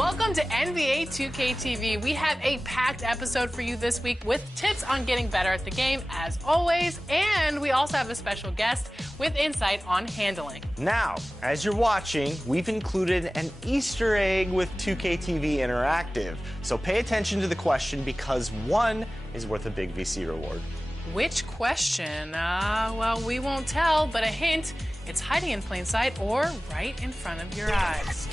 Welcome to NBA 2K TV. We have a packed episode for you this week with tips on getting better at the game, as always, and we also have a special guest with insight on handling. Now, as you're watching, we've included an Easter egg with 2K TV Interactive. So pay attention to the question because one is worth a big VC reward. Which question? Well, we won't tell, but a hint, it's hiding in plain sight or right in front of your eyes.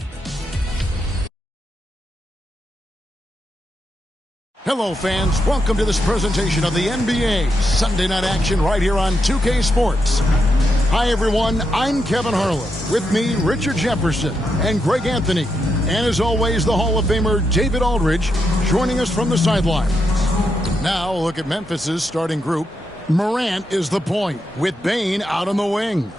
Hello, fans. Welcome to this presentation of the NBA Sunday Night Action right here on 2K Sports. Hi, everyone. I'm Kevin Harlan. With me, Richard Jefferson and Greg Anthony. And as always, the Hall of Famer David Aldridge joining us from the sidelines. Now, look at Memphis's starting group. Morant is the point, with Bane out on the wing.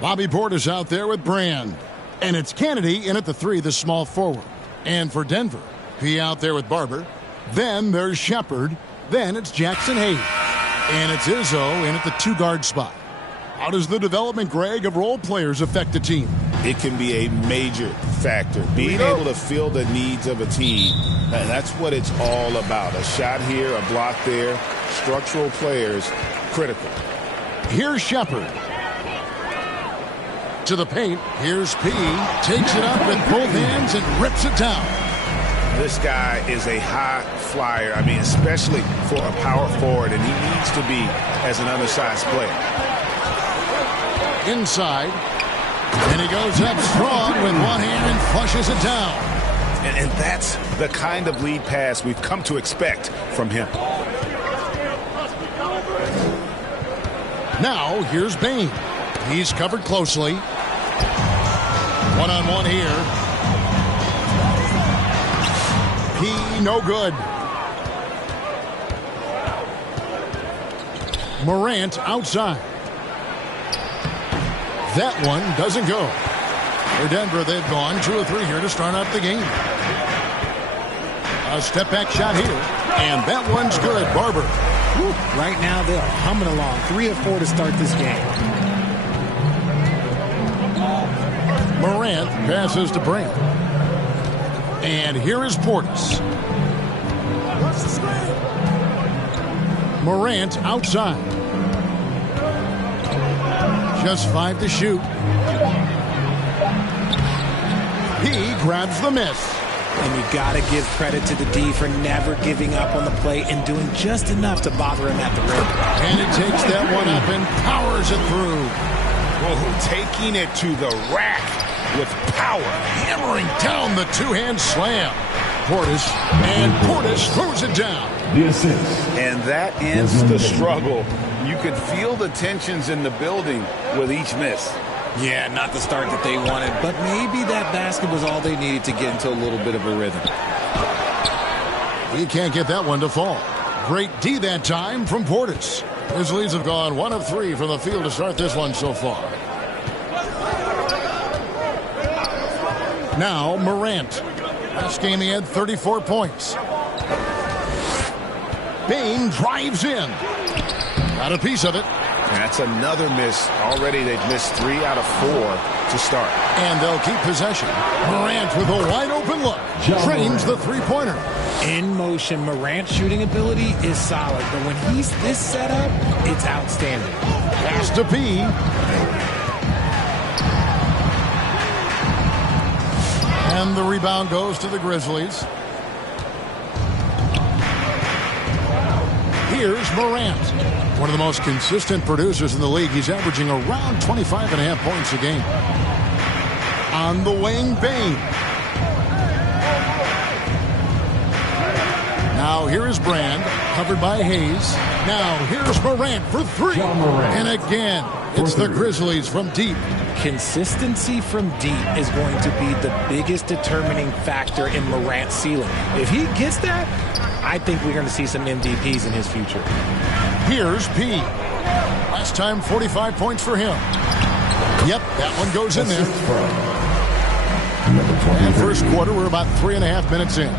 Bobby Portis out there with Brand. And it's Kennedy in at the 3, the small forward. And for Denver, P out there with Barber. Then there's Shepard. Then it's Jackson Hayes. And it's Izzo in at the 2-guard spot. How does the development, Greg, of role players affect a team? It can be a major factor. Being able to fill the needs of a team, that's what it's all about. A shot here, a block there. Structural players, critical. Here's Shepard. To the paint. Here's P. Takes it up with both hands and rips it down. This guy is a high flyer, especially for a power forward, and he needs to be as an undersized player. Inside, and he goes up strong with one hand and flushes it down. And that's the kind of lead pass we've come to expect from him. Now, here's Bane. He's covered closely. One-on-one here. He no good. Morant outside. That one doesn't go. For Denver, they've gone 2 of 3 here to start out the game. A step-back shot here, and that one's good. Barber. Whew. Right now, they are humming along. 3 of 4 to start this game. Morant passes to Brand. And here is Portis. Morant outside. Just 5 to shoot. He grabs the miss. And you got to give credit to the D for never giving up on the play and doing just enough to bother him at the rim. And it takes that one up and powers it through. Whoa, taking it to the rack with power. Hammering down the 2-hand slam. Portis, and Portis throws it down. And that ends the struggle. You could feel the tensions in the building with each miss. Yeah, not the start that they wanted, but maybe that basket was all they needed to get into a little bit of a rhythm. He can't get that one to fall. Great D that time from Portis. His leads have gone 1 of 3 from the field to start this one so far. Now Morant. Last game he had 34 points. Bane drives in. Got a piece of it. That's another miss. Already they've missed 3 out of 4 to start. And they'll keep possession. Morant with a wide open look. Trains the 3-pointer. In motion, Morant's shooting ability is solid, but when he's this set up, it's outstanding. Pass to P. And the rebound goes to the Grizzlies. Here's Morant. One of the most consistent producers in the league. He's averaging around 25.5 points a game. On the wing, Bane. Now here is Brand, covered by Hayes. Now here's Morant for 3. And again, it's the Grizzlies from deep. Consistency from deep is going to be the biggest determining factor in Morant's ceiling. If he gets that, I think we're going to see some MVPs in his future. Here's P. Last time, 45 points for him. Yep, that one goes in there. And first quarter, we're about 3.5 minutes in.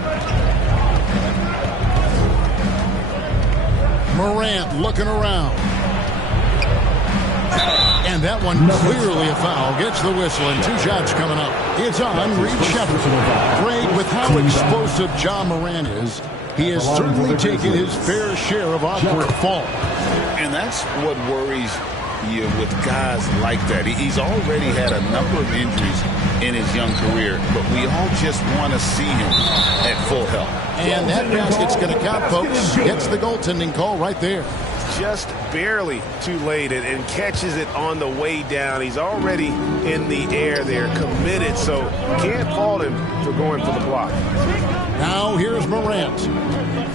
Morant looking around. And that one clearly a foul. Gets the whistle, and 2 shots coming up. It's on Reed Shepard. Greg, with how explosive Ja Morant is, he has certainly taken his fair share of awkward falls. And that's what worries you with guys like that. He's already had a number of injuries in his young career, but we all just want to see him at full health. And that basket's going to count, folks. Gets the goaltending call right there. Just barely too late and catches it on the way down. He's already in the air there, committed, so can't fault him for going for the block. Now here's Morant.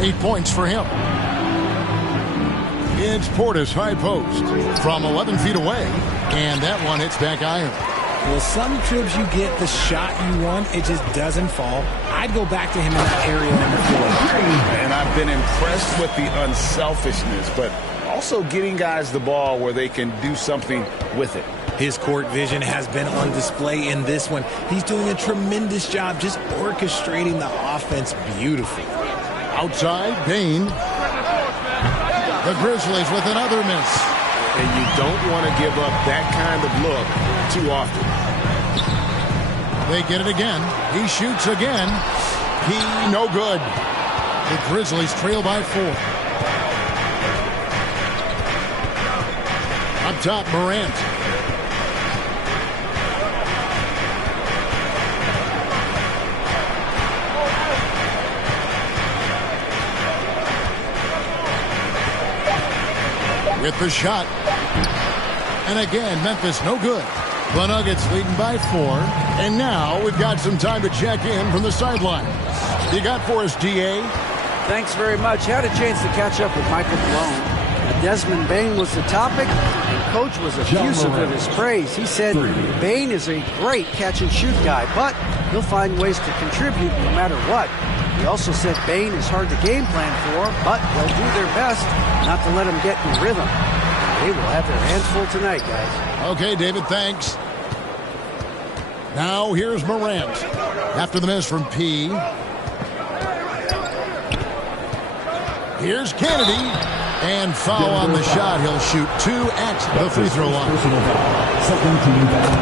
8 points for him. It's Portis high post from 11 feet away, and that one hits back iron. Well, some trips you get the shot you want, it just doesn't fall. I'd go back to him in that area on the floor. And I've been impressed with the unselfishness, but also getting guys the ball where they can do something with it. His court vision has been on display in this one. He's doing a tremendous job just orchestrating the offense beautifully. Outside, Bain. The Grizzlies with another miss. And you don't want to give up that kind of look too often. They get it again. He shoots again. He no good. The Grizzlies trail by 4. Up top, Morant. With the shot. And again, Memphis no good. The Nuggets leading by 4. And now we've got some time to check in from the sideline. You got for us, DA? Thanks very much. Had a chance to catch up with Michael Malone. Desmond Bain was the topic, and Coach was effusive in his praise. He said Bain is a great catch-and-shoot guy, but he'll find ways to contribute no matter what. He also said Bain is hard to game plan for, but they'll do their best not to let him get in rhythm. They will have their hands full tonight, guys. Okay, David, thanks. Now here's Morant. After the miss from P. Here's Kennedy. And foul on the shot. He'll shoot 2 at the free throw line.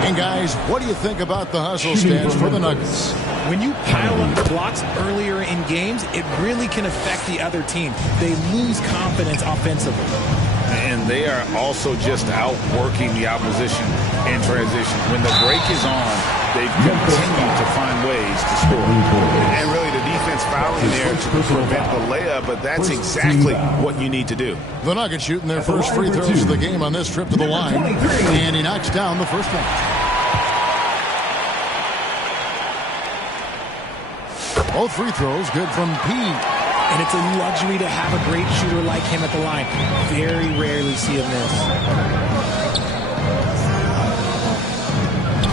And guys, what do you think about the hustle stats for the Nuggets? When you pile up the blocks earlier in games, it really can affect the other team. They lose confidence offensively. And they are also just outworking the opposition in transition. When the break is on, they continue to find ways to score. And really the defense fouling there to prevent the layup, but that's exactly what you need to do. The Nuggets shooting their first free throws of the game on this trip to the line. And he knocks down the first one. Both free throws good from P. And it's a luxury to have a great shooter like him at the line. Very rarely see a miss.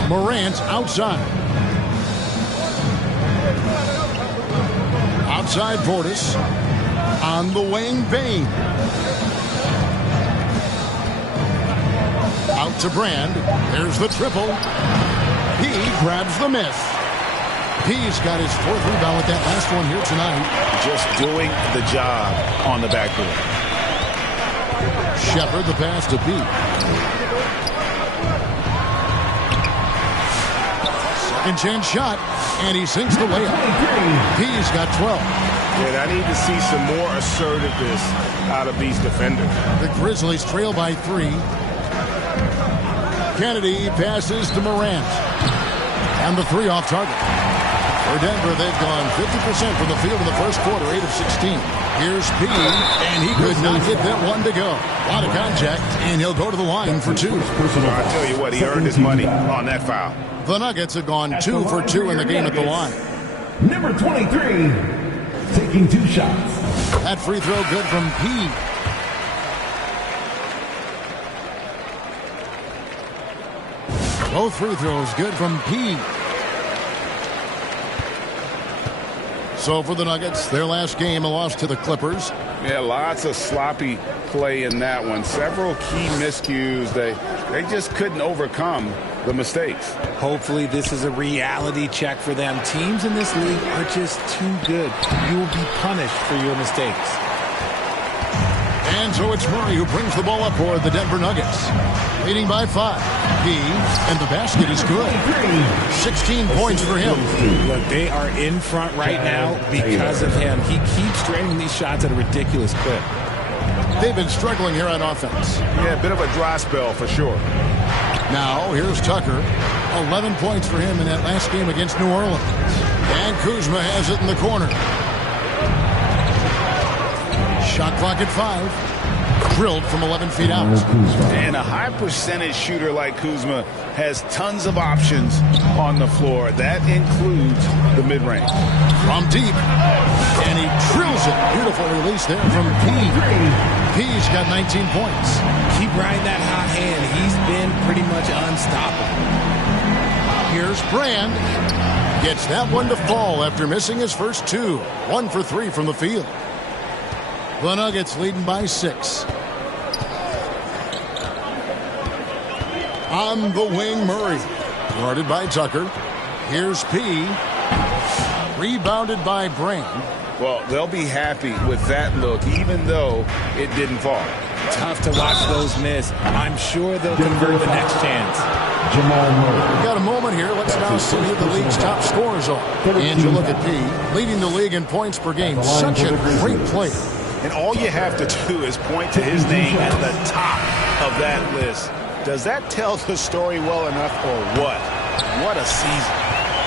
Morant outside. Outside Portis. On the wing, Bain. Out to Brand. There's the triple. He grabs the miss. He's got his 4th rebound with that last one here tonight. Just doing the job on the backboard. Shepard the pass to P. Second chance shot, and he sinks the layup. P's got 12. And I need to see some more assertiveness out of these defenders. The Grizzlies trail by 3. Kennedy passes to Morant. And the 3 off target. For Denver, they've gone 50% from the field in the first quarter, 8 of 16. Here's P, and he could not get that one to go. A lot of contact, and he'll go to the line for 2. I'll tell you what, he earned his money on that foul. The Nuggets have gone 2 for 2 in the game at the line. Number 23, taking 2 shots. That free throw good from P. Both free throws good from P. So for the Nuggets, their last game, a loss to the Clippers. Yeah, lots of sloppy play in that one. Several key miscues. They just couldn't overcome the mistakes. Hopefully this is a reality check for them. Teams in this league are just too good. You will be punished for your mistakes. And so it's Murray who brings the ball up for the Denver Nuggets. Leading by 5. And the basket is good. 16 points for him. Look, they are in front right now because of him. He keeps draining these shots at a ridiculous clip. They've been struggling here on offense. Yeah, a bit of a dry spell for sure. Now, here's Tucker. 11 points for him in that last game against New Orleans. And Kuzma has it in the corner. Shot clock at 5. Drilled from 11 feet out. And a high percentage shooter like Kuzma has tons of options on the floor. That includes the mid-range. From deep. And he drills it. Beautiful release there from P. P's got 19 points. Keep riding that hot hand. He's been pretty much unstoppable. Here's Brand. Gets that one to fall after missing his first 2. 1 for 3 from the field. The Nuggets leading by 6. On the wing, Murray. Guarded by Tucker. Here's P. Rebounded by Brand. Well, they'll be happy with that look, even though it didn't fall. Tough to watch those miss. I'm sure they'll convert the next chance. We've got a moment here. Let's now see who the league's top scorers are. And you look at P, leading the league in points per game. Such a great player. And all you have to do is point to his name at the top of that list. Does that tell the story well enough or what? What a season.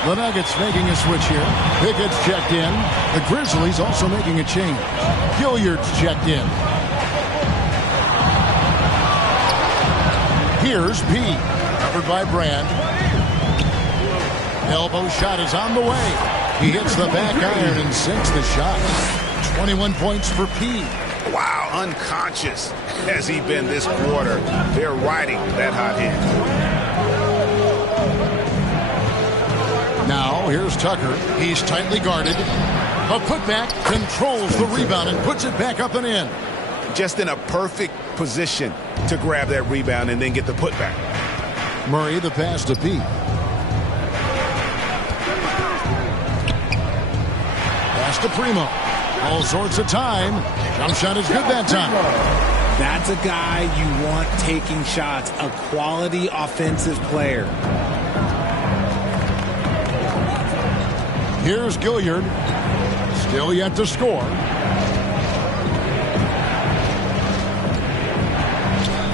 The Nuggets making a switch here. Pickett's checked in. The Grizzlies also making a change. Gilliard's checked in. Here's P. Covered by Brand. Elbow shot is on the way. He hits the back iron and sinks the shot. 21 points for P. Wow, unconscious has he been this quarter. They're riding that hot hand. Now, here's Tucker. He's tightly guarded. A putback, controls the rebound and puts it back up and in. Just in a perfect position to grab that rebound and then get the putback. Murray, the pass to P. Pass to Primo. All sorts of time. Jump shot is good that time. That's a guy you want taking shots. A quality offensive player. Here's Gilliard. Still yet to score.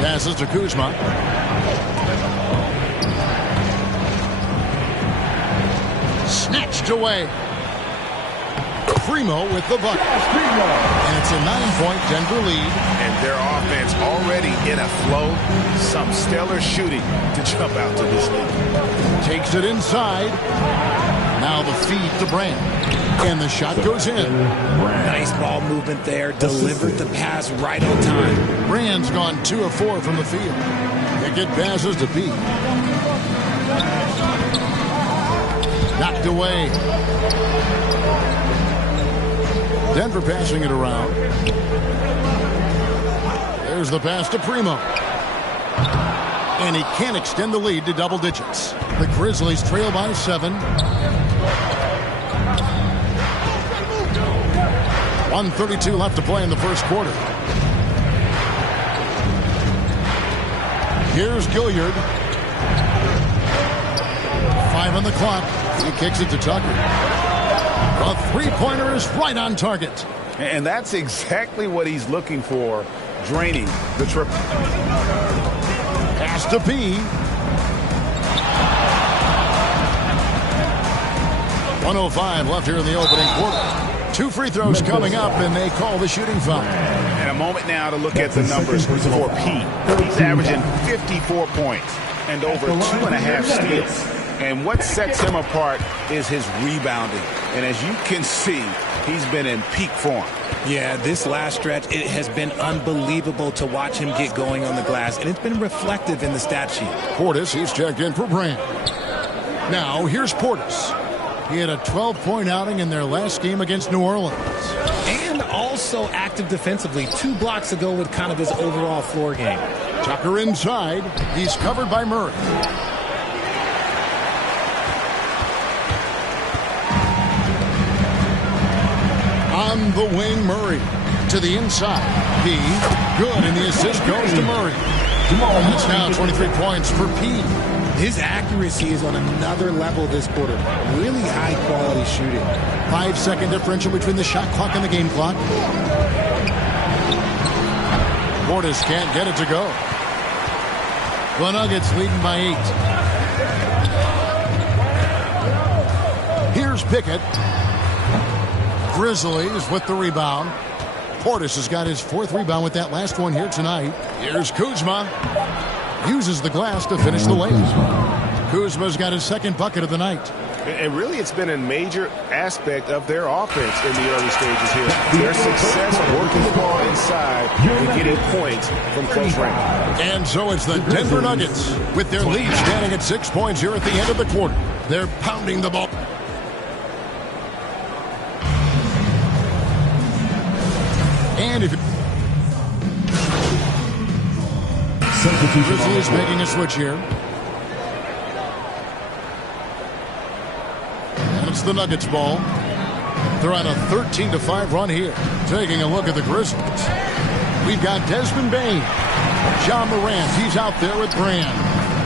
Passes to Kuzma. Snatched away. Primo with the bucket. And it's a 9-point Denver lead. And their offense already in a flow. Some stellar shooting to jump out to this lead. Takes it inside. Now the feed to Brand. And the shot goes in. Nice ball movement there. Delivered the pass right on time. Brand's gone 2 of 4 from the field. Pickett passes to P. Knocked away. Denver passing it around. There's the pass to Primo. And he can't extend the lead to double digits. The Grizzlies trail by 7. 1:32 left to play in the first quarter. Here's Gilliard. 5 on the clock. He kicks it to Tucker. A three-pointer is right on target. And that's exactly what he's looking for, draining the triple. Pass to P. 1:05 left here in the opening quarter. 2 free throws coming up, and they call the shooting foul. And a moment now to look at the numbers for P. He's averaging 54 points and over 2.5 steals. And what sets him apart is his rebounding. And as you can see, he's been in peak form. Yeah, this last stretch, it has been unbelievable to watch him get going on the glass, and it's been reflective in the stat sheet. Portis, he's checked in for Brand. Now, here's Portis. He had a 12-point outing in their last game against New Orleans. And also active defensively. 2 blocks ago with kind of his overall floor game. Tucker inside. He's covered by Murray. On the wing, Murray. To the inside. P. good, and the assist goes to Murray. And it's now 23 points for P. His accuracy is on another level this quarter. Really high-quality shooting. 5-second differential between the shot clock and the game clock. Portis can't get it to go. The Nuggets leading by 8. Here's Pickett. Grizzlies with the rebound. Portis has got his 4th rebound with that last one here tonight. Here's Kuzma. Uses the glass to finish the layup. Kuzma's got his 2nd bucket of the night. And really, it's been a major aspect of their offense in the early stages here. Their success working the ball inside and getting points from close range. And so it's the Denver Nuggets with their lead standing at 6 points here at the end of the quarter. They're pounding the ball. And if Grizzlies making a switch here. And it's the Nuggets ball. They're on a 13-5 run here. Taking a look at the Grizzlies. We've got Desmond Bain. John Morant, he's out there with Brand.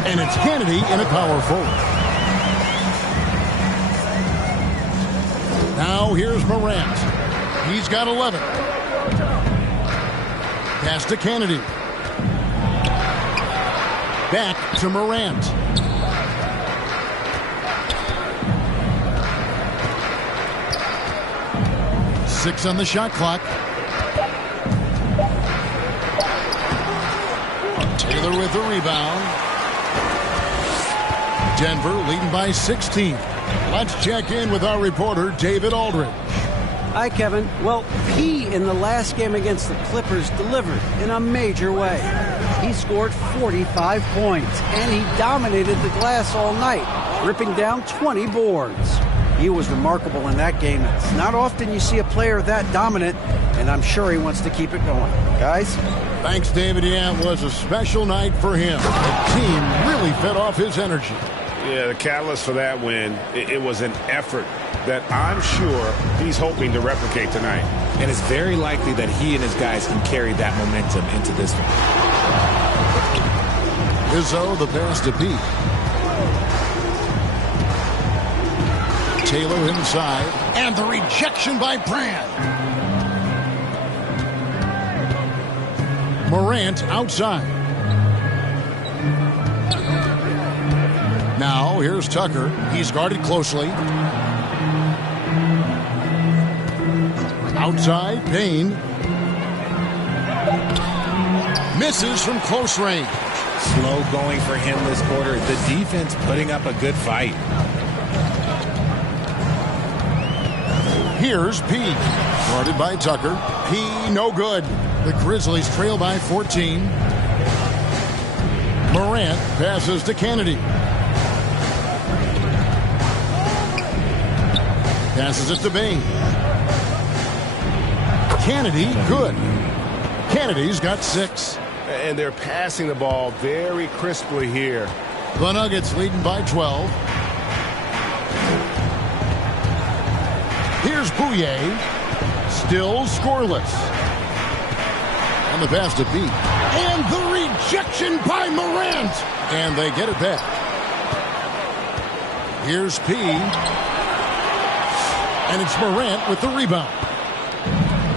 And it's Kennedy in a power forward. Now here's Morant. He's got 11. Pass to Kennedy. Back to Morant. Six on the shot clock. Taylor with the rebound. Denver leading by 16. Let's check in with our reporter, David Aldridge. Hi, Kevin. Well, P in the last game against the Clippers delivered in a major way. He scored 45 points, and he dominated the glass all night, ripping down 20 boards. He was remarkable in that game. It's not often you see a player that dominant, and I'm sure he wants to keep it going. Guys? Thanks, David. Yeah, it was a special night for him. The team really fed off his energy. Yeah, the catalyst for that win, it was an effort that I'm sure he's hoping to replicate tonight. And it's very likely that he and his guys can carry that momentum into this one. Izzo, the pass to Pete. Taylor inside. And the rejection by Brand. Morant outside. Now, here's Tucker. He's guarded closely. Outside, Payne. Misses from close range. Slow going for him this quarter. The defense putting up a good fight. Here's P. Guarded by Tucker. P, no good. The Grizzlies trail by 14. Morant passes to Kennedy. Passes it to Bain. Kennedy, good. Kennedy's got 6. And they're passing the ball very crisply here. The Nuggets leading by 12. Here's Bouye. Still scoreless. And the pass to Pete. And the rejection by Morant. And they get it back. Here's P. And it's Morant with the rebound.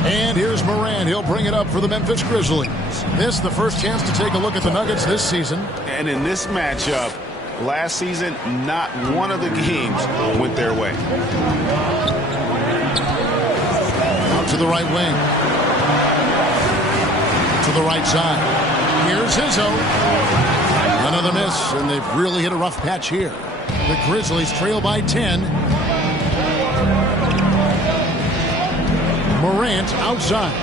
And here's Morant. He'll bring it up for the Memphis Grizzlies. This the first chance to take a look at the Nuggets this season. And in this matchup, last season, not one of the games went their way. Out to the right wing. To the right side. Here's Izzo. Another miss, and they've really hit a rough patch here. The Grizzlies trail by 10. Morant outside.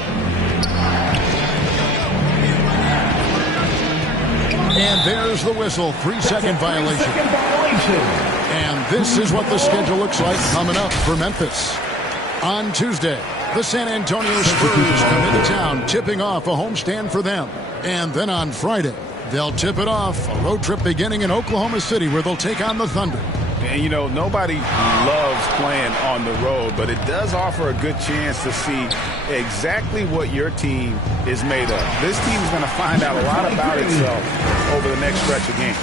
And there's the whistle. 3-second violation. And this is what the schedule looks like coming up for Memphis. On Tuesday, the San Antonio Spurs come into town, tipping off a homestand for them. And then on Friday, they'll tip it off, a road trip beginning in Oklahoma City where they'll take on the Thunder. And, you know, nobody loves playing on the road, but it does offer a good chance to see exactly what your team is made of. This team is going to find out a lot about itself over the next stretch of games.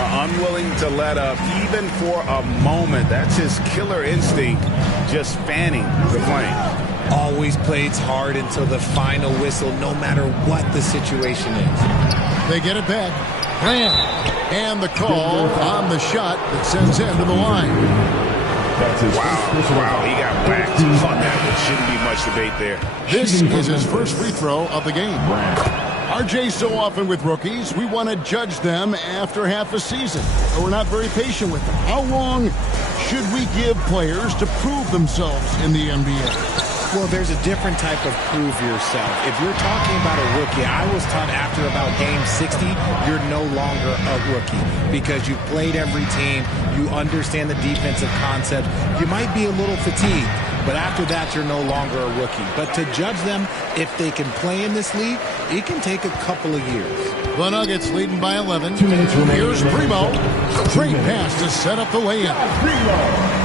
Unwilling to let up even for a moment. That's his killer instinct, just fanning the flames. Always plays hard until the final whistle, no matter what the situation is. They get it back. And the call on the shot that sends him to the line. Wow, he got whacked on that. There shouldn't be much debate there. This is his first free throw of the game. RJ, so often with rookies, we want to judge them after half a season. But we're not very patient with them. How long should we give players to prove themselves in the NBA? Well, there's a different type of prove yourself. If you're talking about a rookie, I was taught after about game 60, you're no longer a rookie because you've played every team, you understand the defensive concept, you might be a little fatigued, but after that, you're no longer a rookie. But to judge them, if they can play in this league, it can take a couple of years. The Nuggets leading by 11. 2 minutes remaining. Here's Primo. Great pass to set up the layup.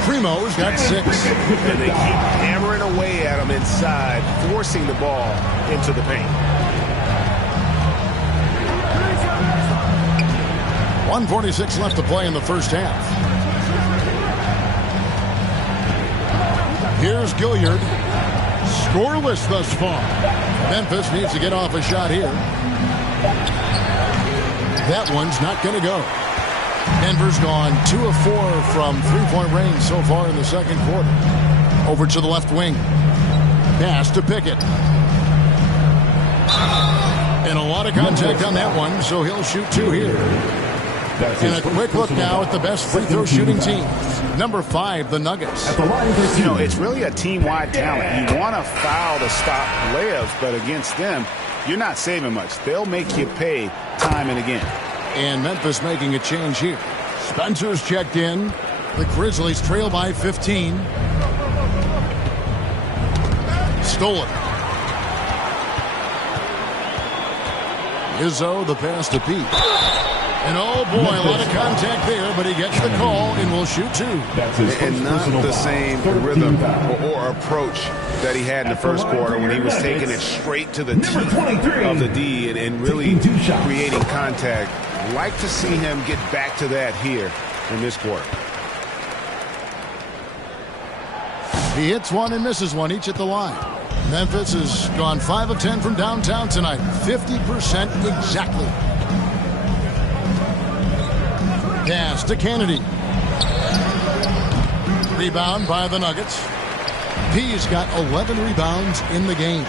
Primo's got 6. And they keep hammering away at him inside, forcing the ball into the paint. 1:46 left to play in the first half. Here's Gilliard. Scoreless thus far. Memphis needs to get off a shot here. That one's not going to go. Denver's gone 2 of 4 from three-point range so far in the second quarter. Over to the left wing. Pass to Pickett. And a lot of contact on that one, so he'll shoot 2 here. And a quick look now at the best free throw shooting teams. Number 5, the Nuggets. You know, it's really a team-wide talent. You want to foul to stop layups, but against them, you're not saving much. They'll make you pay time and again. And Memphis making a change here. Spencer's checked in. The Grizzlies trail by 15. Stolen. Izzo, the pass to Pete. And oh boy, a lot of contact there, but he gets the call and will shoot 2. And not the same rhythm or approach that he had in the first quarter when he was taking it straight to the teeth of the D and really creating contact. Like to see him get back to that here in this quarter. He hits one and misses one, each at the line. Memphis has gone 5 of 10 from downtown tonight. 50% exactly. Pass to Kennedy. Rebound by the Nuggets. He's got 11 rebounds in the game.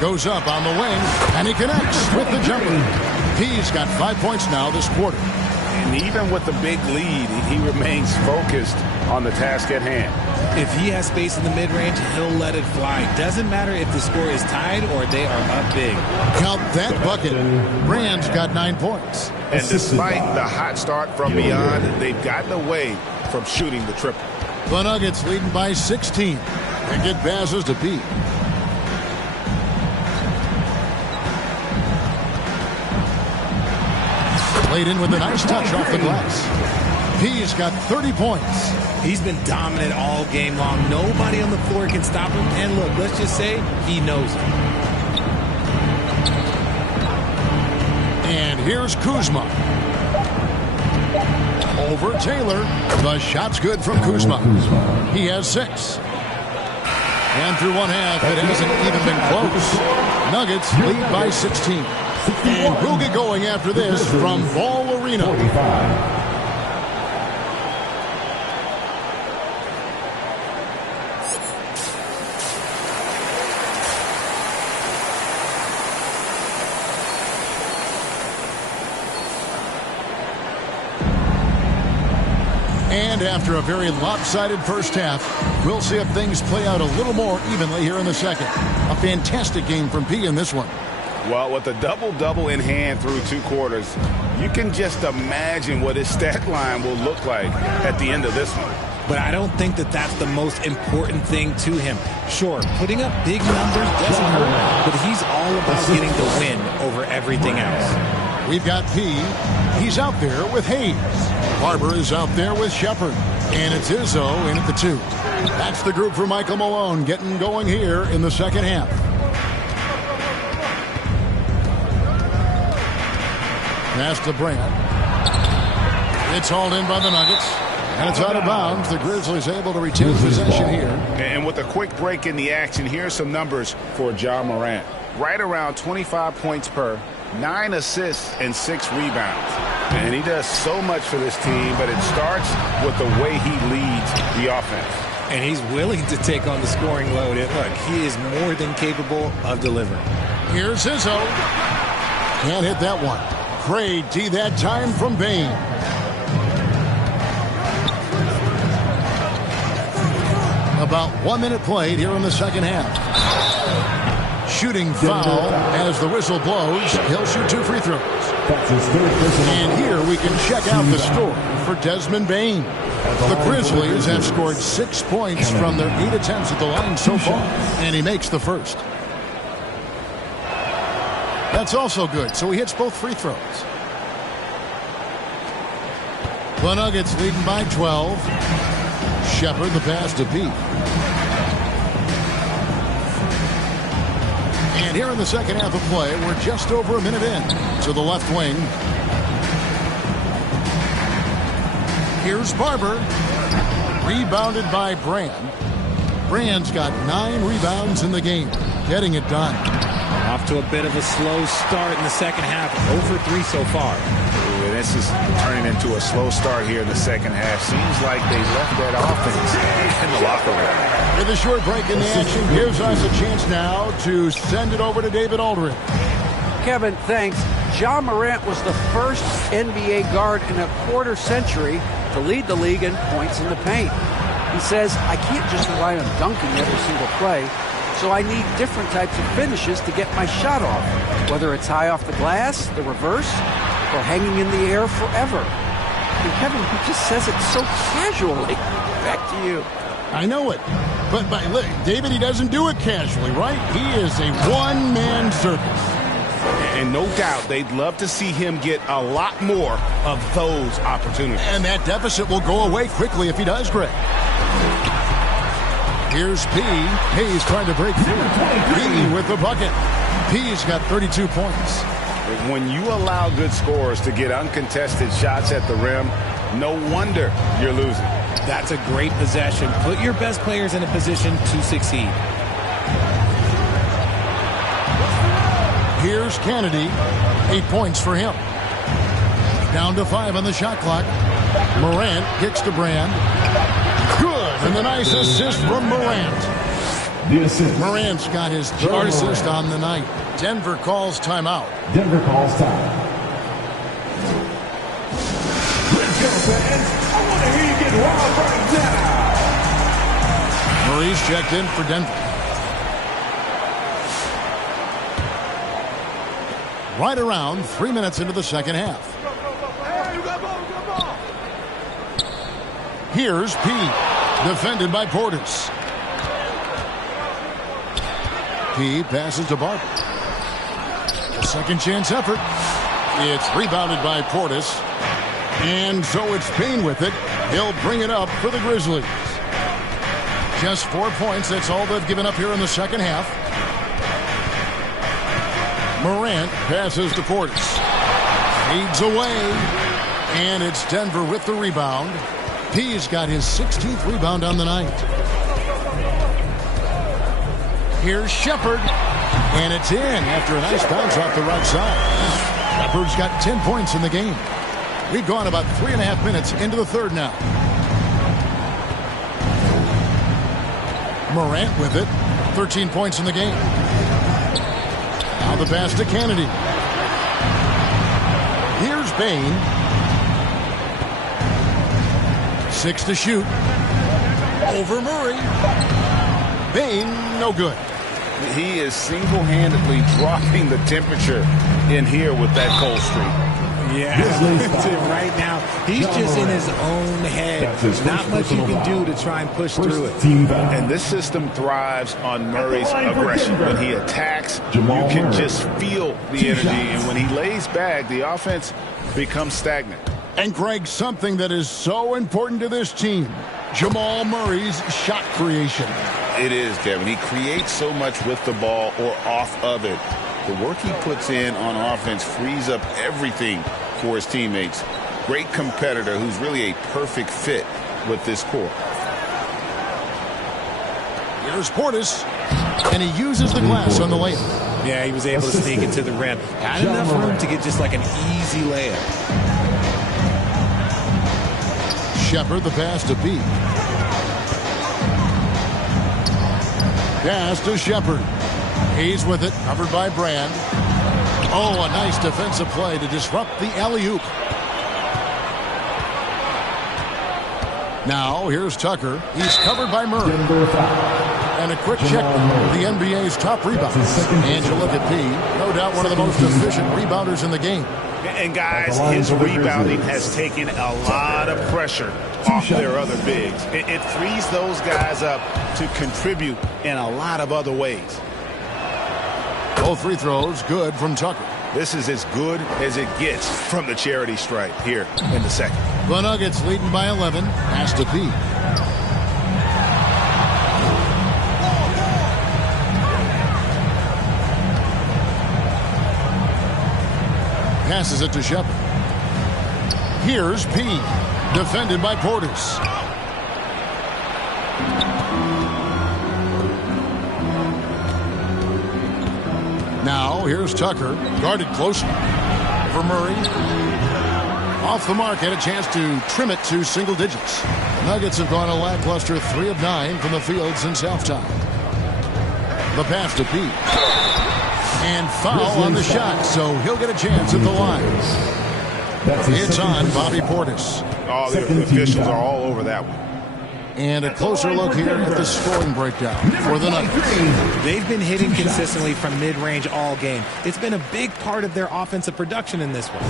Goes up on the wing, and he connects with the jumper. He's got 5 points now this quarter. And even with the big lead, he remains focused on the task at hand. If he has space in the mid-range, he'll let it fly. Doesn't matter if the score is tied or they are up big. Count that bucket. Rand's got 9 points. And despite the hot start from beyond, they've gotten away from shooting the triple. The Nuggets leading by 16. They get passes to Pete. Laid in with a nice touch off the glass. He's got 30 points. He's been dominant all game long. Nobody on the floor can stop him. And look, let's just say he knows it. And here's Kuzma. Over Taylor. The shot's good from Kuzma. He has 6. And through one half, it hasn't even been close. Nuggets lead by 16. And we'll get going after this from Ball Arena. And after a very lopsided first half, we'll see if things play out a little more evenly here in the second. A fantastic game from P in this one. Well, with a double-double in hand through 2 quarters, you can just imagine what his stat line will look like at the end of this one. but I don't think that that's the most important thing to him. Sure, putting up big numbers doesn't hurt, but he's all about getting the win over everything else. We've got P. He's out there with Hayes. Barber is out there with Shepard. And it's Izzo in at the 2. That's the group for Michael Malone getting going here in the second half. Pass to Brand. It's hauled in by the Nuggets. And it's out of bounds. The Grizzlies able to retain possession here. And with a quick break in the action, here's some numbers for Ja Morant. Right around 25 points per, 9 assists, and 6 rebounds. And he does so much for this team, but it starts with the way he leads the offense. And he's willing to take on the scoring load. And look, he is more than capable of delivering. Here's Izzo. Can't hit that one. Great D that time from Bain. About 1 minute played here in the second half. Shooting foul as the whistle blows. He'll shoot 2 free throws. And here we can check out the score for Desmond Bain. The Grizzlies have scored 6 points from their 8 attempts at the line so far, and he makes the first. That's also good, so he hits both free throws. The Nuggets leading by 12. Shepard the pass to Pete. And here in the second half of play, we're just over a minute in to the left wing. Here's Barber. Rebounded by Brand. Brand's got 9 rebounds in the game. Getting it done. Off to a bit of a slow start in the second half. 0 for 3 so far. Ooh, this is turning into a slow start here in the second half. Seems like they left that offense in the locker room. With a short break in the action, gives us a chance now to send it over to David Aldridge. Kevin, thanks. Ja Morant was the first NBA guard in a quarter century to lead the league in points in the paint. He says, I can't just rely on dunking every single play, so I need different types of finishes to get my shot off, whether it's high off the glass, the reverse, or hanging in the air forever. And Kevin, he just says it so casually. Back to you. I know it. But David, he doesn't do it casually, right? He is a one-man circus. And no doubt they'd love to see him get a lot more of those opportunities. And that deficit will go away quickly if he does, Greg. Here's P. Hayes trying to break through. P with the bucket. P's got 32 points. When you allow good scorers to get uncontested shots at the rim, no wonder you're losing. That's a great possession. Put your best players in a position to succeed. Here's Kennedy. 8 points for him. Down to 5 on the shot clock. Morant kicks to Brand. Good. And the nice assist from Morant. Morant's got his 3rd assist on the night. Denver calls timeout. Denver calls time. Let's go, fans. I want to hear you get wild right now. Murray's checked in for Denver. Right around 3 minutes into the second half. Here's P. Defended by Portis. P passes to Barber. A second chance effort. It's rebounded by Portis. And so it's Payne with it. He'll bring it up for the Grizzlies. Just 4 points. That's all they've given up here in the second half. Morant passes to Portis. Fades away. And it's Denver with the rebound. P's got his 16th rebound on the night. Here's Shepard. And it's in after a nice bounce off the right side. Shepard's got 10 points in the game. We've gone about 3.5 minutes into the third now. Morant with it. 13 points in the game. Now the pass to Kennedy. Here's Bain. 6 to shoot. Over Murray. Bain, no good. He is single-handedly dropping the temperature in here with that cold streak. Yeah, right now, he's just in his own head. Not much you can do to try and push through it. And this system thrives on Murray's aggression. When he attacks, you can just feel the energy. And when he lays back, the offense becomes stagnant. And Greg, something that is so important to this team, Jamal Murray's shot creation. It is, Kevin. He creates so much with the ball or off of it. The work he puts in on offense frees up everything for his teammates. Great competitor who's really a perfect fit with this core. Here's Portis, and he uses the glass on the layup. Yeah, he was able to sneak it to the rim. Had enough room to get just like an easy layup. Shepard, the pass to B. Pass to Shepard. He's with it, covered by Brand. Oh, a nice defensive play to disrupt the alley-oop. Now, here's Tucker. He's covered by Murray. And a quick check of the NBA's top rebounders. And you look at P, no doubt one of the most efficient rebounders in the game. And guys, his rebounding has taken a lot of pressure off their other bigs. It frees those guys up to contribute in a lot of other ways. Both free throws good from Tucker. This is as good as it gets from the charity stripe here in the second. The Nuggets leading by 11. Pass to P. Passes it to Shepard. Here's P. Defended by Portis. Now, here's Tucker. Guarded closely. For Murray. Off the mark, had a chance to trim it to single digits. Nuggets have gone a lackluster 3 of 9 from the field since halftime. The pass to P. And foul on the shot, so he'll get a chance at the line. It's on Bobby Portis. Oh, the officials are all over that one. And a closer look here at the scoring breakdown for the Nuggets. They've been hitting consistently from mid-range all game. It's been a big part of their offensive production in this one.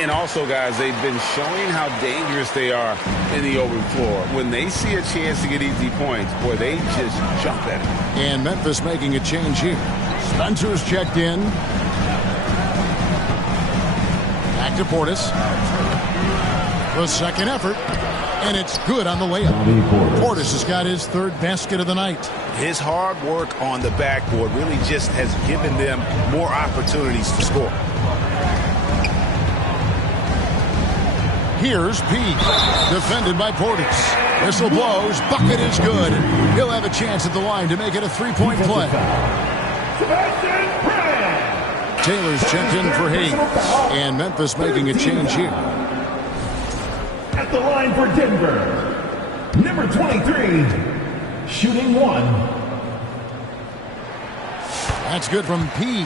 And also, guys, they've been showing how dangerous they are in the open floor. When they see a chance to get easy points, boy, they just jump at it. And Memphis making a change here. Spencer's checked in. Back to Portis. The second effort. And it's good on the layup. Portis has got his third basket of the night. His hard work on the backboard really just has given them more opportunities to score. Here's P. Defended by Portis. Whistle blows. Bucket is good. He'll have a chance at the line to make it a three-point play. Taylor's checked in for Hayes. And Memphis making a change here. At the line for Denver, number 23, shooting 1. That's good from P.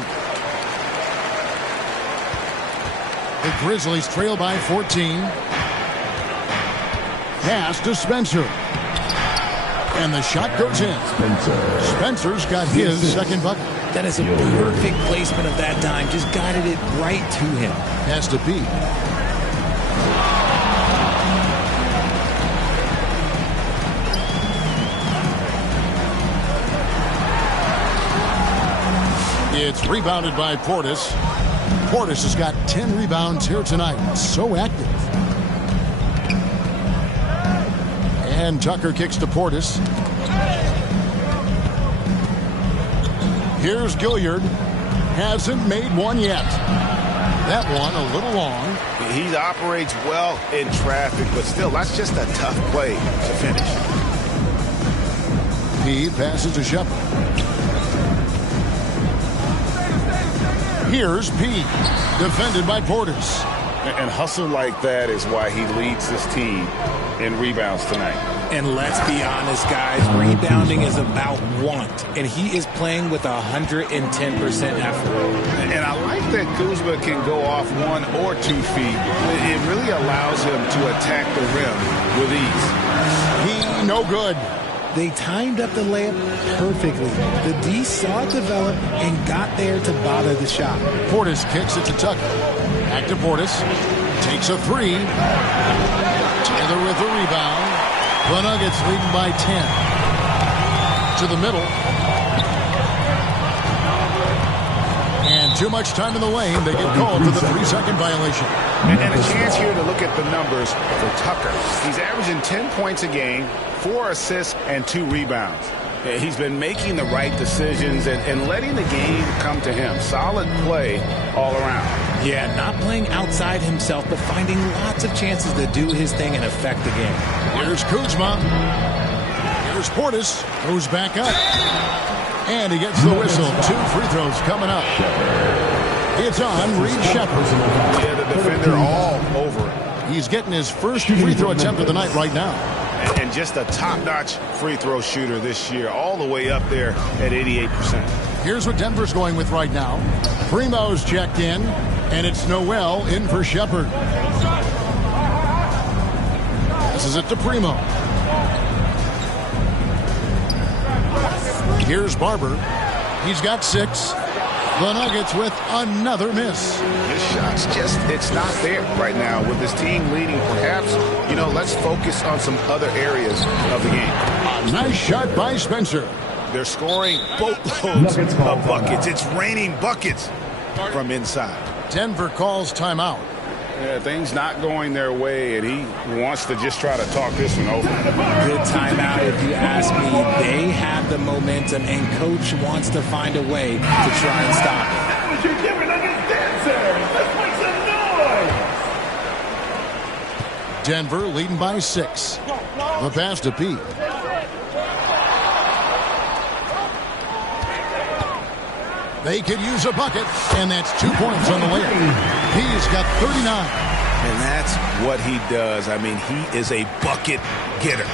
The Grizzlies trail by 14. Pass to Spencer. And the shot goes in. Spencer's got his second bucket. That is a perfect placement of that dime. Just guided it right to him. Pass to P. It's rebounded by Portis. Portis has got 10 rebounds here tonight. So active. And Tucker kicks to Portis. Here's Gilliard. Hasn't made one yet. That one a little long. He operates well in traffic, but still, that's just a tough play to finish. He passes to Shepard. Here's P. Defended by Portis. And hustle like that is why he leads this team in rebounds tonight. And let's be honest, guys, rebounding is about want. And he is playing with 110% effort. And I like that Kuzma can go off 1 or 2 feet. It really allows him to attack the rim with ease. He no good. They timed up the layup perfectly. The D saw it develop and got there to bother the shot. Portis kicks it to Tucker. Back to Portis. Takes a three. Taylor with the rebound. The Nuggets leading by 10. To the middle. And too much time in the lane. They get called for the 3-second violation. And a chance here to look at the numbers for Tucker. He's averaging 10 points a game, 4 assists, and 2 rebounds. He's been making the right decisions and letting the game come to him. Solid play all around. Yeah, not playing outside himself, but finding lots of chances to do his thing and affect the game. Here's Kuzma. Here's Portis. Goes back up. And he gets the whistle. 2 free throws coming up. It's on Reed Shepherd. Yeah, the defender all over it. He's getting his first free throw attempt of the night right now. And just a top-notch free throw shooter this year, all the way up there at 88%. Here's what Denver's going with right now. Primo's checked in, and it's Noel in for Shepherd. Passes it to Primo. Here's Barber. He's got 6. The Nuggets with another miss. His shot's just, it's not there right now. With his team leading, perhaps, let's focus on some other areas of the game. A nice shot by Spencer. They're scoring boatloads of buckets. It's raining buckets from inside. Denver calls timeout. Yeah, things not going their way, and he wants to just try to talk this one over. Good timeout, if you ask me. They have the momentum, and Coach wants to find a way to try and stop it. That's what you're giving against dancers. Let's make some noise. Denver leading by 6. The pass to Pete. They could use a bucket, and that's 2 points on the layup. He's got 39. And that's what he does. I mean, he is a bucket getter.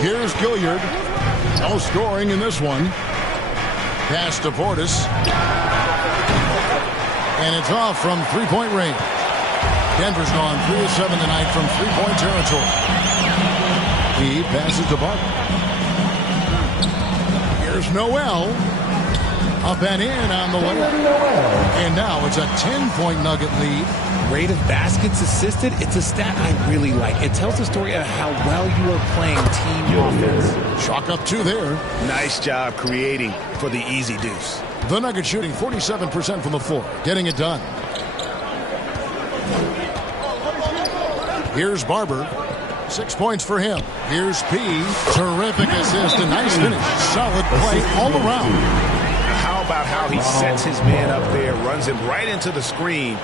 Here's Gilliard. No scoring in this one. Pass to Portis. And it's off from three-point range. Denver's gone 3 of 7 tonight from three-point territory. He passes to Barton. Here's Noel. Up and in on the layup. And now it's a 10-point Nugget lead. Rate of baskets assisted, it's a stat I really like. It tells the story of how well you are playing team offense. Chalk up 2 there. Nice job creating for the easy deuce. The Nuggets shooting 47% from the floor, getting it done. Here's Barber. 6 points for him. Here's P. Terrific assist. A nice finish. Solid play all around. How about how he sets his man up there, runs him right into the screen,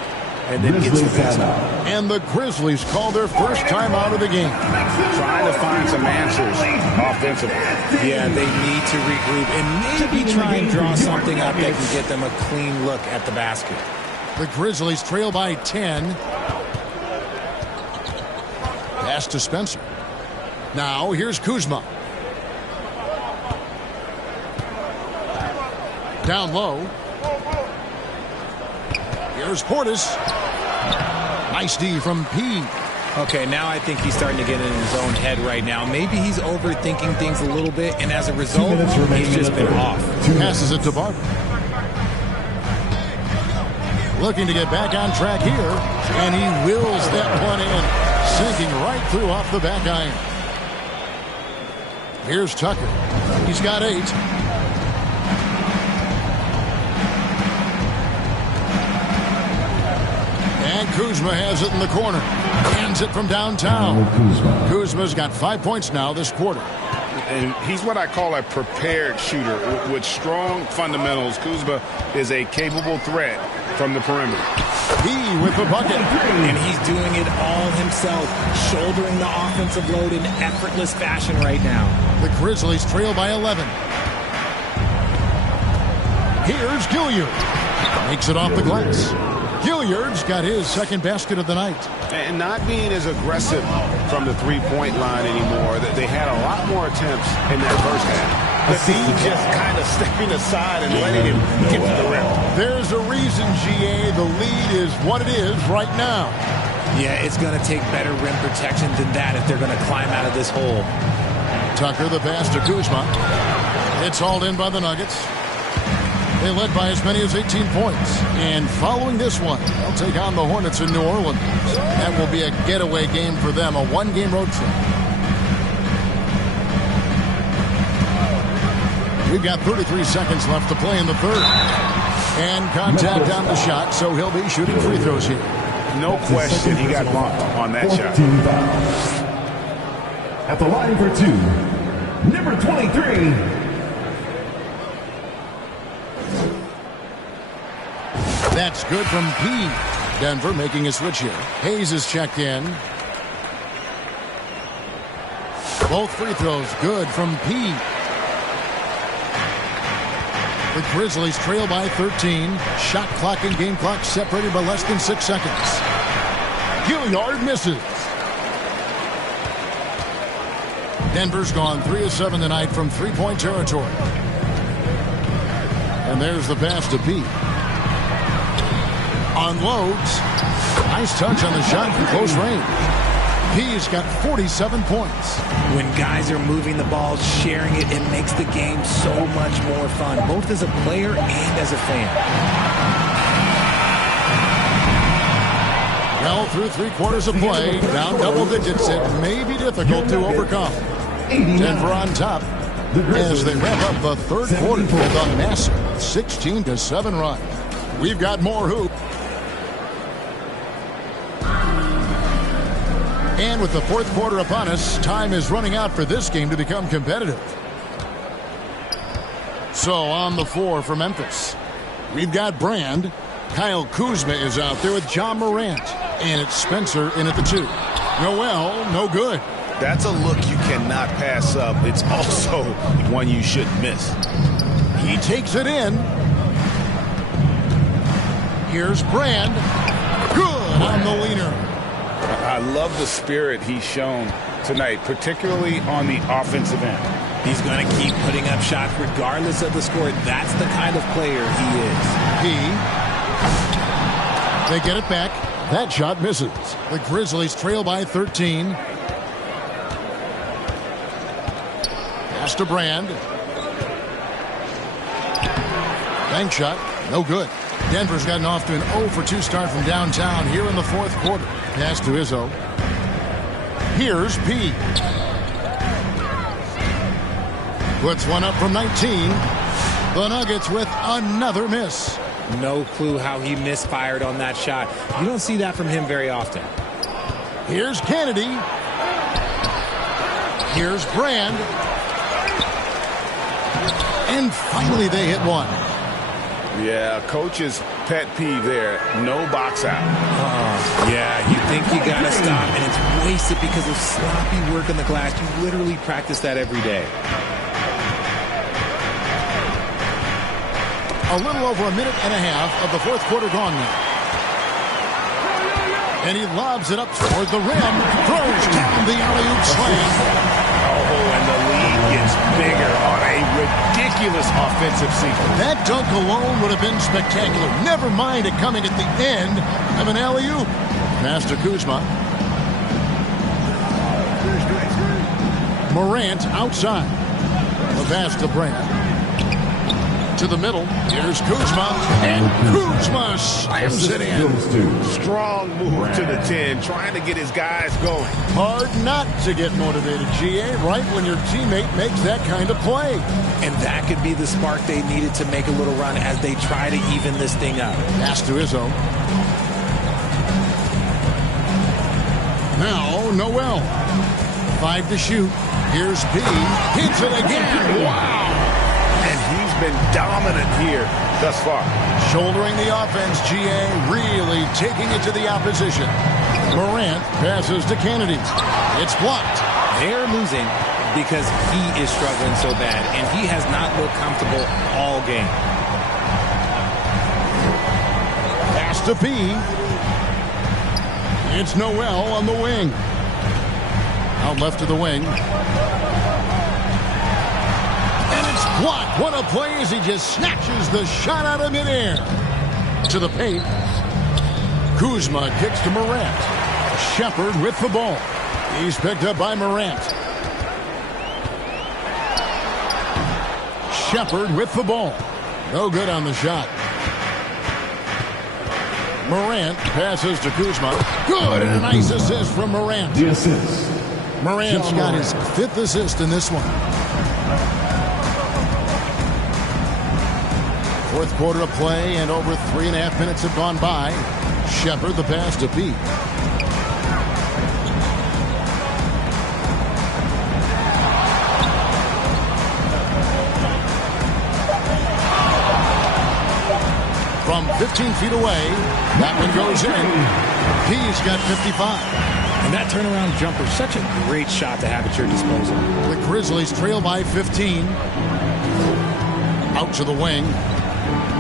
and then gets the basket. And the Grizzlies call their first time out of the game. Trying to find some answers offensively. Yeah, they need to regroup and maybe try and draw something up that can get them a clean look at the basket. The Grizzlies trail by 10. Pass to Spencer. Now here's Kuzma. Down low. Here's Portis. Nice D from P. Okay, now I think he's starting to get in his own head right now. Maybe he's overthinking things a little bit, and as a result, he's just been off. Passes it to Barber. Looking to get back on track here, and he wills that one in, sinking right through off the back iron. Here's Tucker. He's got 8. And Kuzma has it in the corner. Hands it from downtown. Kuzma's got 5 points now this quarter. And he's what I call a prepared shooter. With strong fundamentals, Kuzma is a capable threat from the perimeter. He with the bucket. And he's doing it all himself, shouldering the offensive load in effortless fashion right now. The Grizzlies trail by 11. Here's Gilliard. Makes it off the glass. Gilliard's got his second basket of the night. And not being as aggressive from the three-point line anymore. They had a lot more attempts in that first half. The team just kind of stepping aside and letting him get to the rim. There's a reason, GA, the lead is what it is right now. Yeah, it's going to take better rim protection than that if they're going to climb out of this hole. Tucker, the pass to Kuzma. It's hauled in by the Nuggets. They led by as many as 18 points. And following this one, they'll take on the Hornets in New Orleans. That will be a getaway game for them, a one-game road trip. We've got 33 seconds left to play in the third. And contact on the shot, so he'll be shooting free throws here. No question, he got bumped on that shot. At the line for two, number 23. That's good from P. Denver making a switch here. Hayes is checked in. Both free throws good from P. The Grizzlies trail by 13. Shot clock and game clock separated by less than 6 seconds. Gilliard misses. Denver's gone 3 of 7 tonight from three-point territory. And there's the pass to P. Unloads. Nice touch on the shot from close range. He's got 47 points. When guys are moving the ball, sharing it, it makes the game so much more fun, both as a player and as a fan. Well, through 3/4 of play, down double digits, it may be difficult to overcome. Denver on top as they wrap up the third quarter with a massive 16-7 run. We've got more hoop. And with the fourth quarter upon us, time is running out for this game to become competitive. So on the floor for Memphis, we've got Brand. Kyle Kuzma is out there with John Morant. And it's Spencer in at the 2. Noel, no good. That's a look you cannot pass up. It's also one you shouldn't miss. He takes it in. Here's Brand. Good on the leaner. I love the spirit he's shown tonight, particularly on the offensive end. He's going to keep putting up shots regardless of the score. That's the kind of player he is. They get it back. That shot misses. The Grizzlies trail by 13. Pass to Brand. Bank shot. No good. Denver's gotten off to an 0-for-2 start from downtown here in the fourth quarter. Pass to Izzo. Here's P. Puts one up from 19. The Nuggets with another miss. No clue how he misfired on that shot. You don't see that from him very often. Here's Kennedy. Here's Brand. And finally they hit one. Yeah, coach's pet peeve there. No box out. Yeah, you think you got to stop, and it's wasted because of sloppy work on the glass. You literally practice that every day. A little over a minute and a half of the fourth quarter gone now. And he lobs it up toward the rim. Throws down the alley-oop slam. Oh, and the lead gets bigger on a ridiculous offensive sequence. That dunk alone would have been spectacular. Never mind it coming at the end of an alley-oop. Pass to Kuzma. Morant outside. The pass to Brand. To the middle. Here's Kuzma. And Kuzma slams it in. Strong move to the 10, trying to get his guys going. Hard not to get motivated, GA, right when your teammate makes that kind of play. And that could be the spark they needed to make a little run as they try to even this thing up. Pass to Izzo. Now, Noel. 5 to shoot. Here's P. Hits it again. Wow. And he's been dominant here thus far. Shouldering the offense, GA really taking it to the opposition. Morant passes to Kennedy. It's blocked. They're losing because he is struggling so bad, and he has not looked comfortable all game. Pass to P. It's Noel on the wing. Out left to the wing. Blocked. What a play as he just snatches the shot out of midair. To the paint. Kuzma kicks to Morant. Shepard with the ball. He's picked up by Morant. Shepard with the ball. No good on the shot. Morant passes to Kuzma. Good, and a nice assist from Morant. The assist. Morant's got his 5th assist in this one. 4th quarter of play, and over 3.5 minutes have gone by. Shepard the pass to Pete. From 15 feet away, that one goes in. He's got 55. And that turnaround jumper, such a great shot to have at your disposal. The Grizzlies trail by 15. Out to the wing.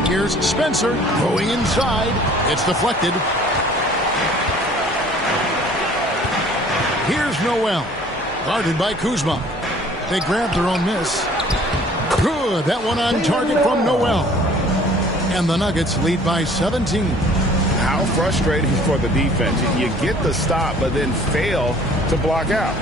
Here's Spencer going inside. It's deflected. Here's Noel. Guarded by Kuzma. They grab their own miss. Good. That one on target from Noel. And the Nuggets lead by 17. How frustrating for the defense. You get the stop, but then fail to block out.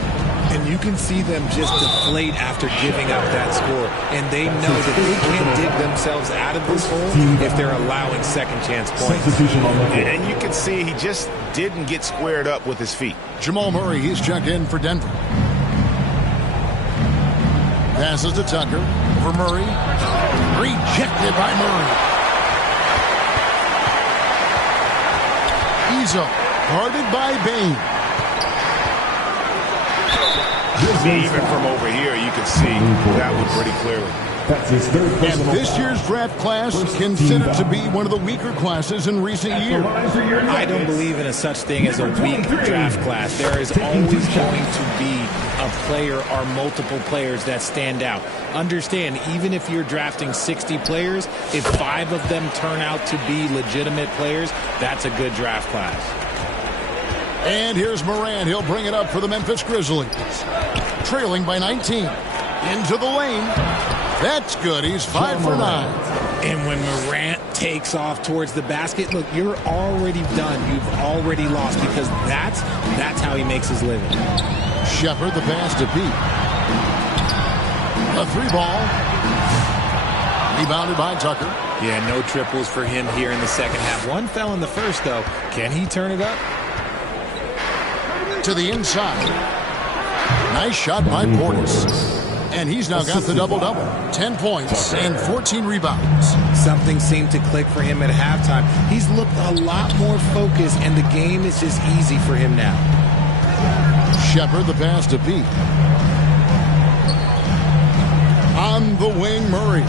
And you can see them just deflate after giving up that score. And they know that they can't dig themselves out of this hole if they're allowing second chance points. And you can see he just didn't get squared up with his feet. Jamal Murray, he's checked in for Denver. Passes to Tucker for Murray. Rejected by Murray. Izzo, guarded by Bain. Even from over here, you can see that one pretty clearly. And this year's draft class is considered to be one of the weaker classes in recent years. I don't believe in a such thing as a weak draft class. There is always going to be a player or multiple players that stand out. Understand, even if you're drafting 60 players, if 5 of them turn out to be legitimate players, that's a good draft class. And here's Morant. He'll bring it up for the Memphis Grizzlies. Trailing by 19. Into the lane. That's good. He's 5 for 9. And when Morant takes off towards the basket, look, you're already done. You've already lost because that's how he makes his living. Shepard the pass to Pete. A 3-ball. Rebounded by Tucker. Yeah, no triples for him here in the second half. One fell in the first, though. Can he turn it up? To the inside. Nice shot by Portis. And he's now got the double-double. 10 points and 14 rebounds. Something seemed to click for him at halftime. He's looked a lot more focused, and the game is just easy for him now. Shepard the pass to Pete. On the wing, Murray.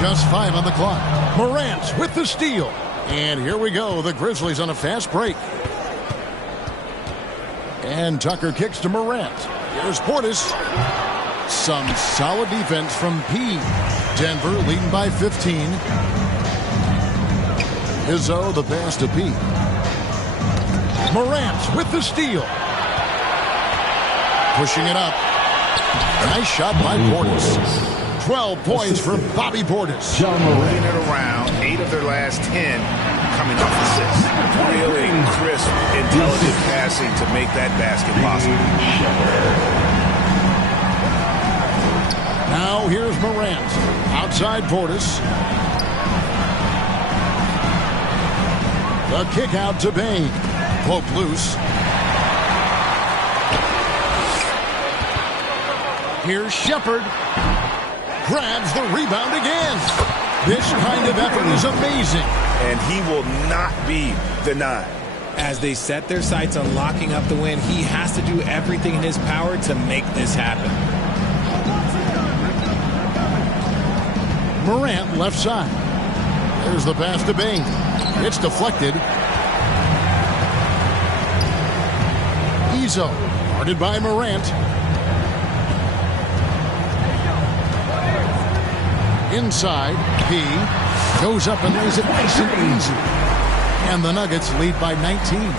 Just 5 on the clock. Morant with the steal. And here we go. The Grizzlies on a fast break. And Tucker kicks to Morant. Here's Portis. Some solid defense from P. Denver leading by 15. Izzo the pass to P. Morant with the steal. Pushing it up. Nice shot by Portis. 12 points for Bobby Portis. Moving it around. 8 of their last 10 coming off assists. Really crisp, intelligent passing to make that basket possible. Now here's Morant. Outside Portis. The kick out to Bain. Poke loose. Here's Shepard. Grabs the rebound again. This kind of effort is amazing. And he will not be denied. As they set their sights on locking up the win, he has to do everything in his power to make this happen. Morant left side. There's the pass to Bain. It's deflected. Izzo, guarded by Morant. Inside, P goes up and lays it nice and easy. And the Nuggets lead by 19.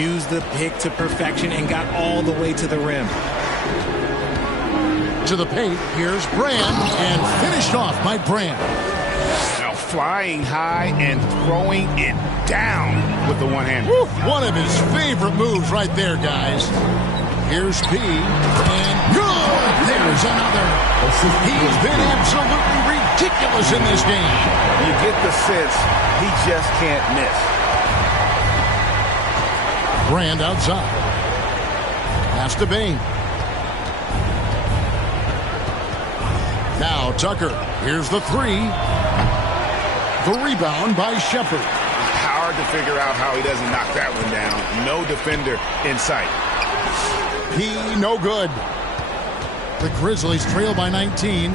Used the pick to perfection and got all the way to the rim. To the paint, here's Brand, and finished off by Brand. Now flying high and throwing it down with the one hand. One of his favorite moves right there, guys. Here's P, and good! there's another. He's been absolutely ridiculous in this game. You get the sense he just can't miss. Brand outside. Pass to Bain. Now Tucker. Here's the three. The rebound by Shepard. Hard to figure out how he doesn't knock that one down. No defender in sight. He no good. The Grizzlies trail by 19.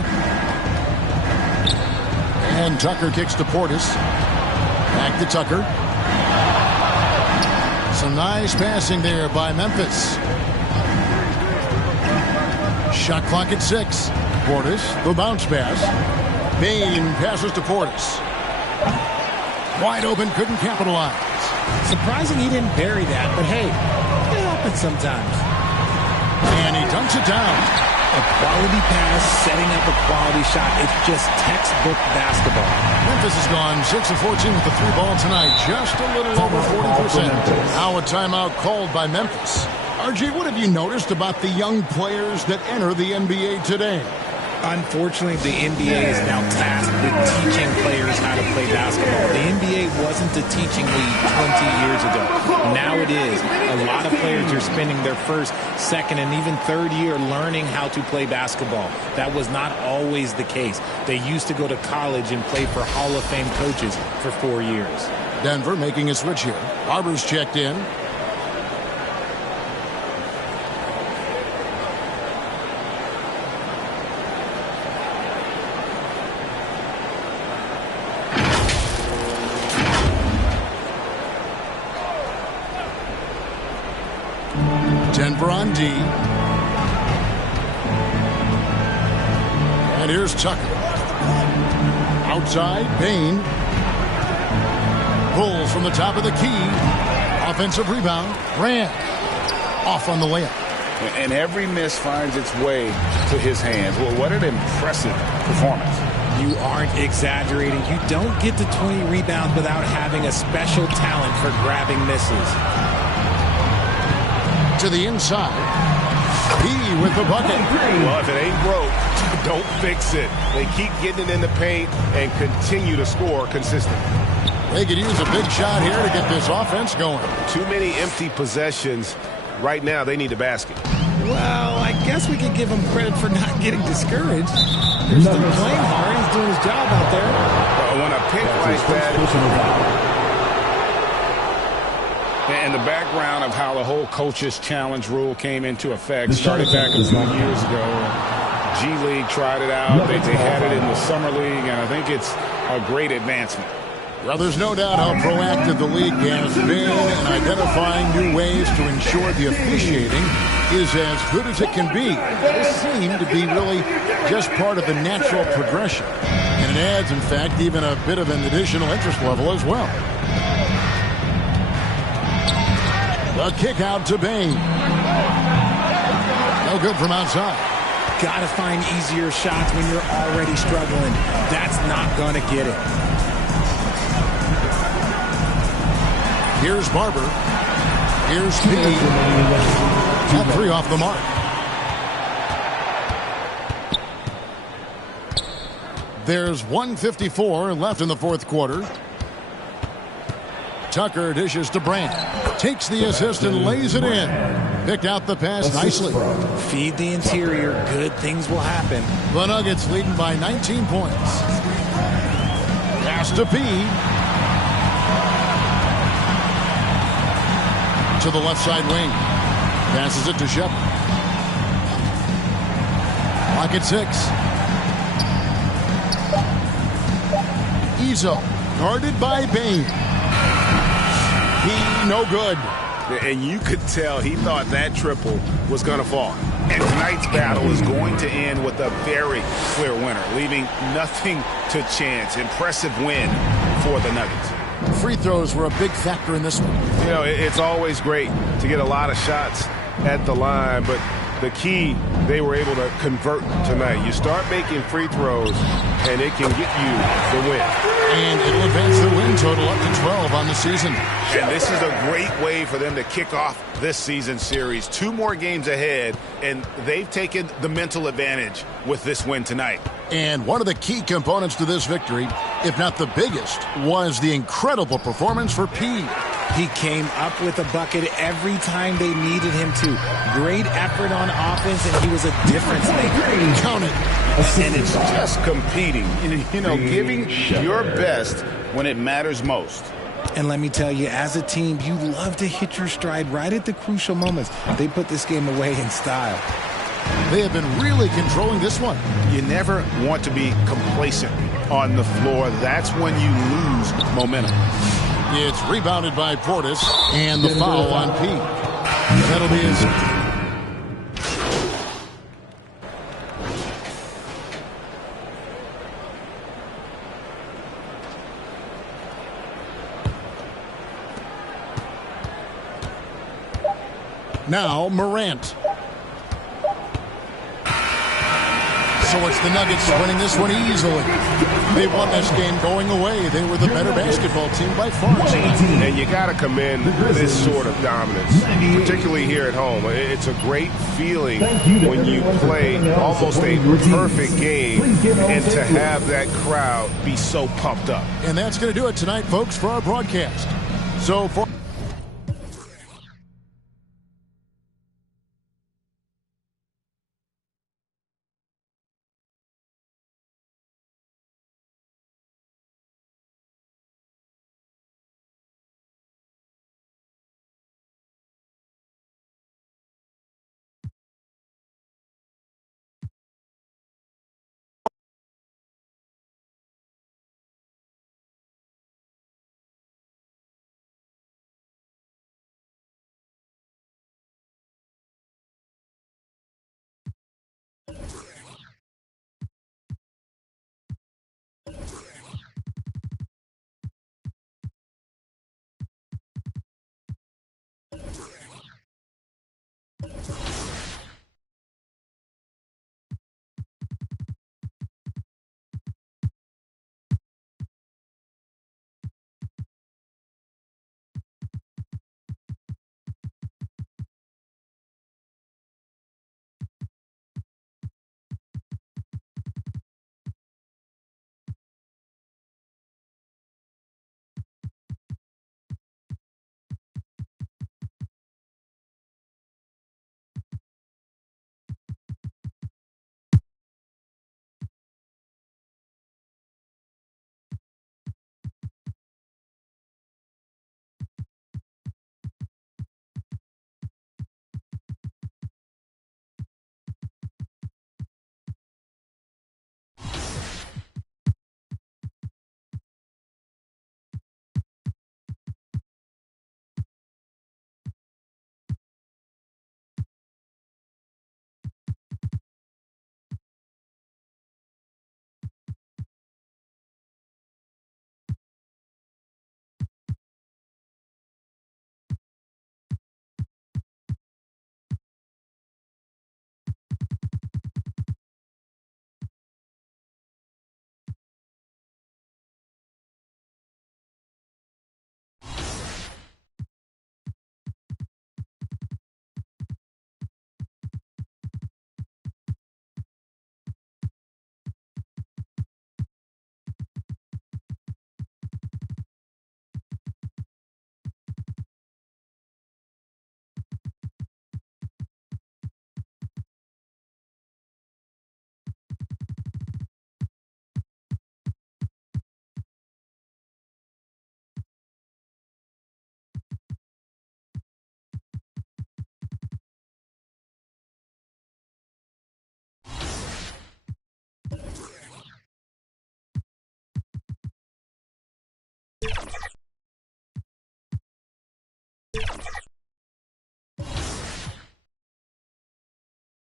And Tucker kicks to Portis. Back to Tucker. Some nice passing there by Memphis. Shot clock at 6. Portis, the bounce pass. Bain passes to Portis. Wide open, couldn't capitalize. Surprising he didn't bury that, but hey, it happens sometimes. And he dunks it down. A quality pass, setting up a quality shot. It's just textbook basketball. Memphis has gone 6 of 14 with the three ball tonight, just a little over 40%. Now a timeout called by Memphis. RJ, what have you noticed about the young players that enter the NBA today? Unfortunately, the NBA is now tasked with teaching players how to play basketball. The NBA wasn't a teaching league 20 years ago. Now it is. A lot of players are spending their first, second, and even third year learning how to play basketball. That was not always the case. They used to go to college and play for Hall of Fame coaches for 4 years. Denver making a switch here. Barber's checked in. Denver on D. And here's Tucker. Outside, Bain. Pulls from the top of the key. Offensive rebound. Brand. Off on the layup. And every miss finds its way to his hands. Well, what an impressive performance. You aren't exaggerating. You don't get to 20 rebounds without having a special talent for grabbing misses. To the inside. He with the bucket. Well, if it ain't broke, don't fix it. They keep getting it in the paint and continue to score consistently. They could use a big shot here to get this offense going. Too many empty possessions. Right now, they need a basket. Well, I guess we could give him credit for not getting discouraged. They're still playing hard. He's doing his job out there. When a pick like that... And the background of how the whole coach's challenge rule came into effect started back a few years ago. G League tried it out. They had it in the Summer League, and I think it's a great advancement. Well, there's no doubt how proactive the league has been in identifying new ways to ensure the officiating is as good as it can be. This seemed to be really just part of the natural progression. And it adds, in fact, even a bit of an additional interest level as well. The kick out to Bain. No good from outside. Got to find easier shots when you're already struggling. That's not going to get it. Here's Barber. Here's P. All three off the mark. There's 1:54 left in the fourth quarter. Tucker dishes to Brand. Takes the assist and lays it in. Picked out the pass nicely. Feed the interior. Good things will happen. The Nuggets leading by 19 points. Pass to P. To the left side wing. Passes it to Shepard. Clock at 6. Izzo. Guarded by Bain. He no good. And you could tell he thought that triple was going to fall. And tonight's battle is going to end with a very clear winner, leaving nothing to chance. Impressive win for the Nuggets. Free throws were a big factor in this one. You know, it's always great to get a lot of shots at the line, but the key they were able to convert tonight. You start making free throws, and it can get you the win. And it'll advance the win total up to 12 on the season. And this is a great way for them to kick off this season series. 2 more games ahead, and they've taken the mental advantage with this win tonight. And one of the key components to this victory, if not the biggest, was the incredible performance for P. He came up with a bucket every time they needed him to. Great effort on offense, and he was a difference maker. Count it. And it's just competing, you know, giving your best when it matters most. And let me tell you, as a team, you love to hit your stride right at the crucial moments. They put this game away in style. They have been really controlling this one. You never want to be complacent on the floor. That's when you lose momentum. It's rebounded by Portis, and the foul on P. That'll be his. Now Morant. So it's the Nuggets winning this one easily. They won this game going away. They were the better basketball team by far tonight. And you got to commend this sort of dominance, particularly here at home. It's a great feeling when you play almost a perfect game and to have that crowd be so pumped up. And that's going to do it tonight, folks, for our broadcast. So for